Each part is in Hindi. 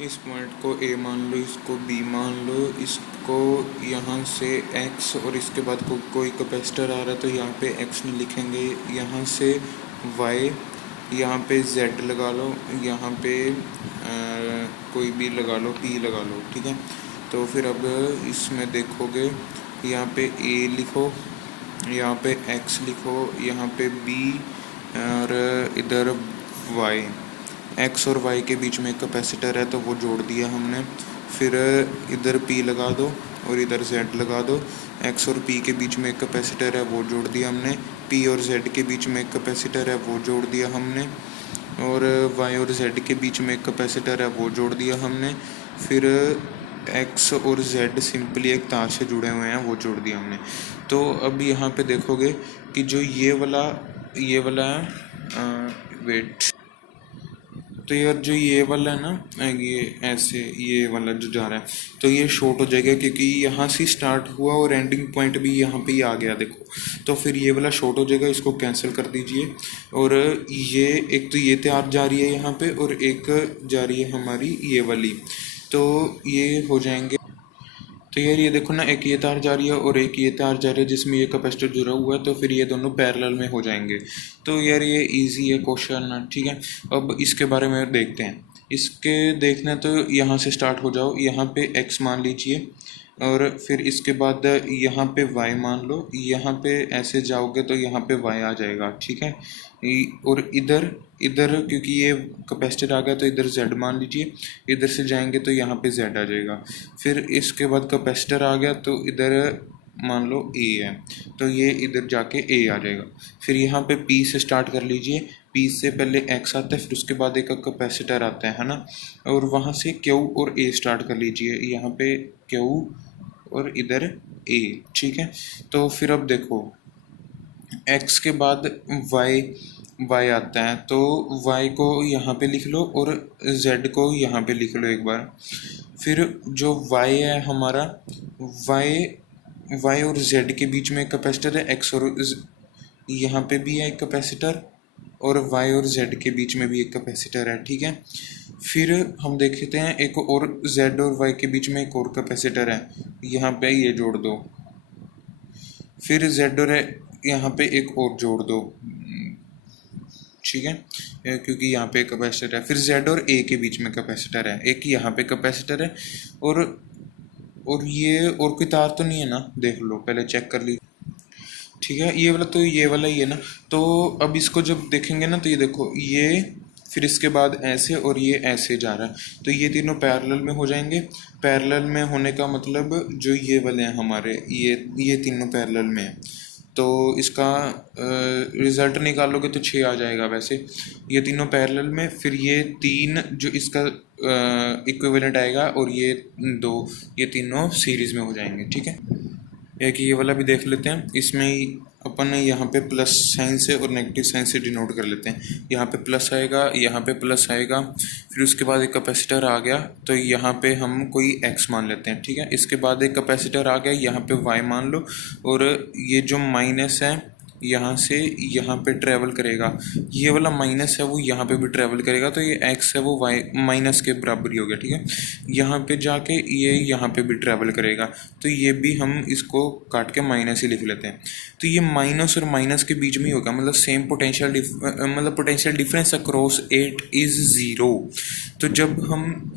इस पॉइंट को ए मान लो, इसको बी मान लो, इसको यहाँ से एक्स, और इसके बाद कोई कैपेसिटर आ रहा है तो यहाँ पे एक्स नहीं लिखेंगे, यहाँ से वाई, यहाँ पे जेड लगा लो, यहाँ पे कोई भी लगा लो, पी लगा लो, ठीक है। तो फिर अब इसमें देखोगे, यहाँ पे ए लिखो, यहाँ पे एक्स लिखो, यहाँ पे बी, और इधर वाई। एक्स और वाई के बीच में एक कैपेसिटर है तो वो जोड़ दिया हमने। फिर इधर पी लगा दो और इधर जेड लगा दो। एक्स और पी के बीच में एक कैपेसिटर है, वो जोड़ दिया हमने। पी और जेड के बीच में एक कैपेसिटर है, वो जोड़ दिया हमने। और वाई और जेड के बीच में एक कैपेसिटर है, वो जोड़ दिया हमने। फिर एक्स और जेड सिंपली एक तार से जुड़े हुए हैं, वो जोड़ दिया हमने। तो अब यहाँ पे देखोगे कि जो ये वाला है, वेट, तो यार जो ये वाला है ना, ये ऐसे ये वाला जो जा रहा है, तो ये शॉर्ट हो जाएगा क्योंकि यहाँ से स्टार्ट हुआ और एंडिंग पॉइंट भी यहाँ पे ही आ गया, देखो। तो फिर ये वाला शॉर्ट हो जाएगा, इसको कैंसिल कर दीजिए। और ये एक तो ये तार जा रही है यहाँ पे, और एक जा रही है हमारी ये वाली, तो ये हो जाएंगे। तो यार ये देखो ना, एक ये तार जा रही है और एक ये तार जा रही है जिसमें ये कैपेसिटर जुड़ा हुआ है, तो फिर ये दोनों पैरेलल में हो जाएंगे। तो यार ये इजी है क्वेश्चन, ठीक है। अब इसके बारे में देखते हैं। इसके देखना तो यहाँ से स्टार्ट हो जाओ, यहाँ पे x मान लीजिए, और फिर इसके बाद यहाँ पे y मान लो, यहाँ पे ऐसे जाओगे तो यहाँ पे y आ जाएगा, ठीक है। और इधर इधर क्योंकि ये कैपेसिटर आ गया तो इधर z मान लीजिए, इधर से जाएंगे तो यहाँ पे z आ जाएगा। फिर इसके बाद कैपेसिटर आ गया तो इधर मान लो a है, तो ये इधर जाके a आ जाएगा। फिर यहाँ पे p से स्टार्ट कर लीजिए, p से पहले x आता है, फिर उसके बाद एक कैपेसिटर आता है ना, और वहाँ से q और a स्टार्ट कर लीजिए, यहाँ पे q और इधर a, ठीक है। तो फिर अब देखो, x के बाद y आता है, तो y को यहाँ पे लिख लो और z को यहाँ पे लिख लो एक बार। फिर जो y है हमारा, y और z के बीच में एक कैपेसिटर है, x और यहाँ पे भी है एक कैपेसिटर, और y और z के बीच में भी एक कैपेसिटर है, ठीक है। फिर हम देखते हैं एक और z और y के बीच में एक और कैपेसिटर है, यहाँ पे ये जोड़ दो। फिर z और यहाँ पे एक और जोड़ दो, ठीक है, क्योंकि यहाँ पे कैपेसिटर है। फिर z और a के बीच में कैपेसिटर है, एक यहाँ पे कैपेसिटर है, और ये और कोई तार तो नहीं है ना, देख लो पहले चेक कर ली, ठीक है। ये वाला तो ये वाला ही है ना। तो अब इसको जब देखेंगे ना, तो ये देखो, ये फिर इसके बाद ऐसे और ये ऐसे जा रहा है, तो ये तीनों पैरेलल में हो जाएंगे। पैरेलल में होने का मतलब जो ये वाले हैं हमारे, ये तीनों पैरेलल में हैं, तो इसका रिज़ल्ट निकालोगे तो 6 आ जाएगा वैसे, ये तीनों पैरेलल में। फिर ये 3 जो इसका इक्विवेलेंट आएगा, और ये 2, ये तीनों सीरीज़ में हो जाएंगे, ठीक है। एक ये वाला भी देख लेते हैं, इसमें ही अपन यहाँ पे प्लस साइन से और नेगेटिव साइन से डिनोट कर लेते हैं। यहाँ पे प्लस आएगा, यहाँ पे प्लस आएगा, फिर उसके बाद एक कैपेसिटर आ गया, तो यहाँ पे हम कोई x मान लेते हैं, ठीक है। इसके बाद एक कैपेसिटर आ गया, यहाँ पे y मान लो, और ये जो माइनस है यहाँ से यहाँ पे ट्रैवल करेगा, ये वाला माइनस है वो यहाँ पे भी ट्रैवल करेगा, तो ये x है वो y माइनस के बराबर ही हो गया, ठीक है। यहाँ पे जाके ये यहाँ पे भी ट्रैवल करेगा, तो ये भी हम इसको काट के माइनस ही लिख लेते हैं। तो ये माइनस और माइनस के बीच में ही होगा, मतलब सेम पोटेंशियल मतलब potential difference across 8 is zero. तो जब हम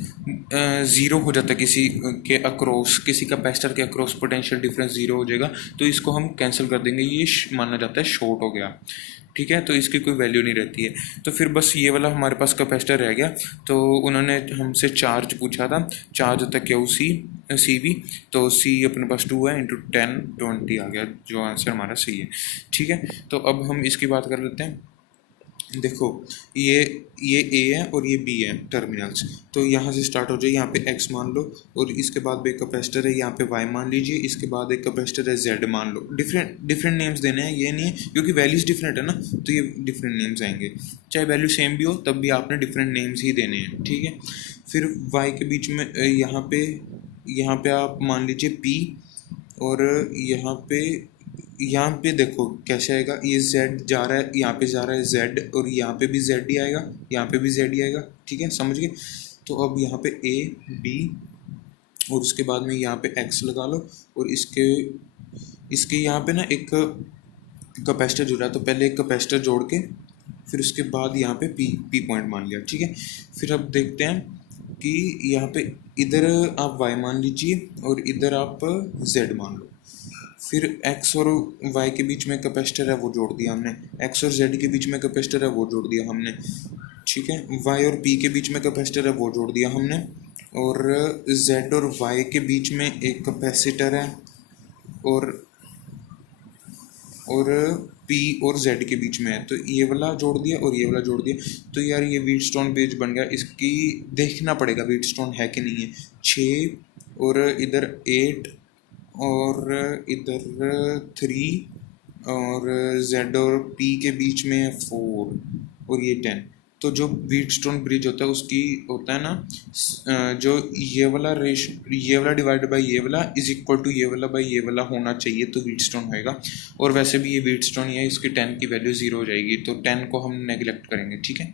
ज़ीरो हो जाता है किसी के अक्रॉस, किसी कैपेसिटर के अक्रॉस पोटेंशियल डिफरेंस ज़ीरो हो जाएगा, तो इसको हम कैंसिल कर देंगे, ये माना जाता है शॉर्ट हो गया, ठीक है। तो इसकी कोई वैल्यू नहीं रहती है। तो फिर बस ये वाला हमारे पास कैपेसिटर रह गया। तो उन्होंने हमसे चार्ज पूछा था, चार्ज होता है क्यू सी वी, तो सी अपने पास 2 है, इंटू 10 20 आ गया, जो आंसर हमारा सही है, ठीक है। तो अब हम इसकी बात कर लेते हैं। देखो, ये ए है और ये बी है टर्मिनल्स, तो यहाँ से स्टार्ट हो जाए, यहाँ पे x मान लो, और इसके बाद एक कैपेसिटर है, यहाँ पे y मान लीजिए, इसके बाद एक कैपेसिटर है z मान लो। डिफरेंट नेम्स देने हैं, ये नहीं है क्योंकि वैल्यूज़ डिफरेंट है ना, तो ये डिफरेंट नेम्स आएंगे, चाहे वैल्यू सेम भी हो तब भी आपने डिफरेंट नेम्स ही देने हैं, ठीक है। फिर y के बीच में यहाँ पे आप मान लीजिए p, और यहाँ पे देखो कैसे आएगा, ये z जा रहा है, यहाँ पे जा रहा है z, और यहाँ पे भी z ही आएगा, यहाँ पे भी z ही आएगा, ठीक है, समझ गए। तो अब यहाँ पे ए बी और उसके बाद में यहाँ पे एक्स लगा लो, और इसके इसके यहाँ पे ना एक कैपेसिटर जुड़ा है, तो पहले एक कैपेसिटर जोड़ के फिर उसके बाद यहाँ पे पी पॉइंट मान लिया, ठीक है। फिर अब देखते हैं कि यहाँ पे इधर आप वाई मान लीजिए और इधर आप जेड मान लो। फिर एक्स और वाई के बीच में कैपेसिटर है वो जोड़ दिया हमने, एक्स और जेड के बीच में कैपेसिटर है वो जोड़ दिया हमने, ठीक है। वाई और पी के बीच में कैपेसिटर है वो जोड़ दिया हमने, और जेड और वाई के बीच में एक कैपेसिटर है, और पी और जेड के बीच में है, तो ये वाला जोड़ दिया और ये वाला जोड़ दिया। तो यार ये व्हीटस्टोन ब्रिज बन गया। इसकी देखना पड़ेगा व्हीटस्टोन है कि नहीं है। 6 और इधर 8 और इधर 3 और जेड और पी के बीच में 4 और ये 10। तो जो व्हीटस्टोन ब्रिज होता है उसकी होता है ना, जो ये वाला डिवाइड बाई ये वाला इज इक्वल टू ये वाला बाई ये वाला होना चाहिए, तो व्हीटस्टोन होएगा। और वैसे भी ये व्हीटस्टोन ही है, इसकी 10 की वैल्यू 0 हो जाएगी, तो 10 को हम नेगलेक्ट करेंगे, ठीक है।